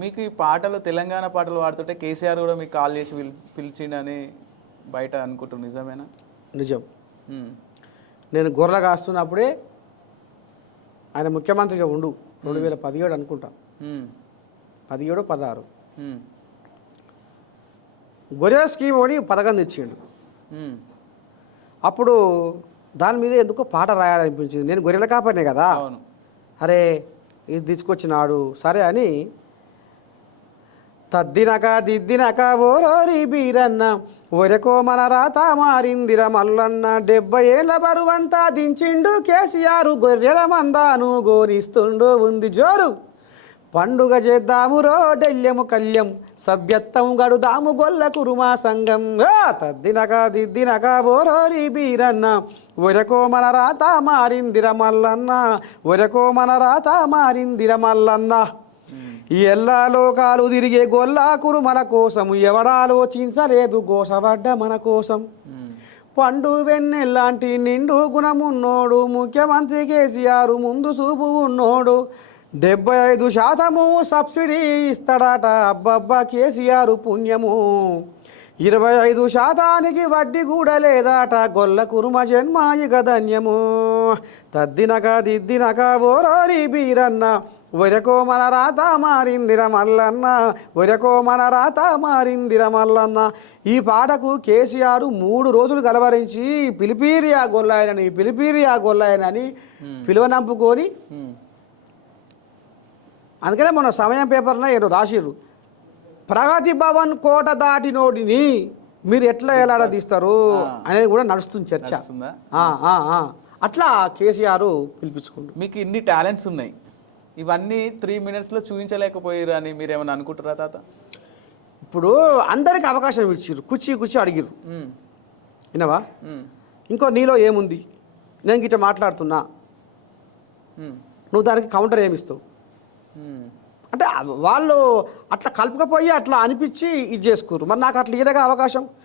మీకు ఈ పాటలు తెలంగాణ పాటలు పాడుతుంటే కేసీఆర్ కూడా మీకు కాల్ చేసి పిలిచిండని బయట అనుకుంటున్నారు, నిజమేనా? నిజం. ఉమ్, నేను గొర్రెలు కాస్తున్నప్పుడే ఆయన ముఖ్యమంత్రిగా ఉండు 2017 అనుకుంటా, ఉమ్, 17, 16 ఉమ్, గొర్రెల స్కీమ్ అని పథకం తెచ్చిండు. ఉమ్, అప్పుడు దాని మీద ఎందుకో పాట రాయాలనిపించింది. నేను గొర్రెల కాపనే కదా, అవును. అరే ఇది తీసుకొచ్చినాడు సరే అని తద్దినక దిద్దినక ఓరోరి బీరన్న ఒరకో మన రాత మారిందిర మల్లన్న 70 ఏళ్ళ బరువంతా దించిండు కేసీఆర్ గొర్రెల మందాను గోరిస్తుండు ఉంది జోరు పండుగ చేద్దాము రోడెల్యము కళ్యం సభ్యత్వం గడుదాము గొల్ల కురుమా సంఘం తద్దినక దిద్దినక ఓరోరి బీరన్న ఒరకో మన రాత మారిందిర మల్లన్న ఒరకో మన రాత మారిందిర మల్లన్న ఎల్లా లోకాలు తిరిగే గొల్లాకురు మన కోసం ఎవడాలోచించలేదు గోసపడ్డ మన కోసం పండు వెన్నెల్లాంటి నిండు గుణమున్నోడు ముఖ్యమంత్రి కేసీఆర్ ముందు చూపు ఉన్నోడు 75% సబ్సిడీ ఇస్తాడట అబ్బబ్బా కేసీఆర్ పుణ్యము 25% వడ్డీ కూడా లేదాట గొల్ల కురుమ జన్మాయిక ధన్యము తద్దినక దిద్దినక ఓరోరి బీరన్న ఒరకో మన రాత మారిందిర మల్లన్న ఒరకో మన రాత మారిందిర మల్లన్న. ఈ పాటకు కేసీఆర్ 3 రోజులు కలవరించి పిలిపిరియా గొల్లాయనని పిలిపిరియా గొల్లాయనని పిలువనంపుకొని, అందుకనే మన సమయం పేపర్లో ఏదో రాసిర్రు, ప్రగతి భవన్ కోట దాటినోడిని మీరు ఎట్లా ఎలాడదీస్తారు అనేది కూడా నడుస్తుంది చర్చ. అట్లా కేసీఆర్ పిలిపించుకుంటారు. మీకు ఇన్ని టాలెంట్స్ ఉన్నాయి, ఇవన్నీ 3 minutesలో చూపించలేకపోయారు అని మీరు ఏమైనా అనుకుంటారా తాత? ఇప్పుడు అందరికి అవకాశం ఇచ్చిర్రు, కుర్చీ అడిగిర్రు, వినవా? ఇంకో నీలో ఏముంది, నేను గిట్ట మాట్లాడుతున్నా, నువ్వు దానికి కౌంటర్ ఏమిస్తావు అంటే వాళ్ళు అట్లా కలుపుకపోయి అట్లా అనిపించి ఇది చేసుకుర్రు. మరి నాకు అట్లా ఇదేగా అవకాశం.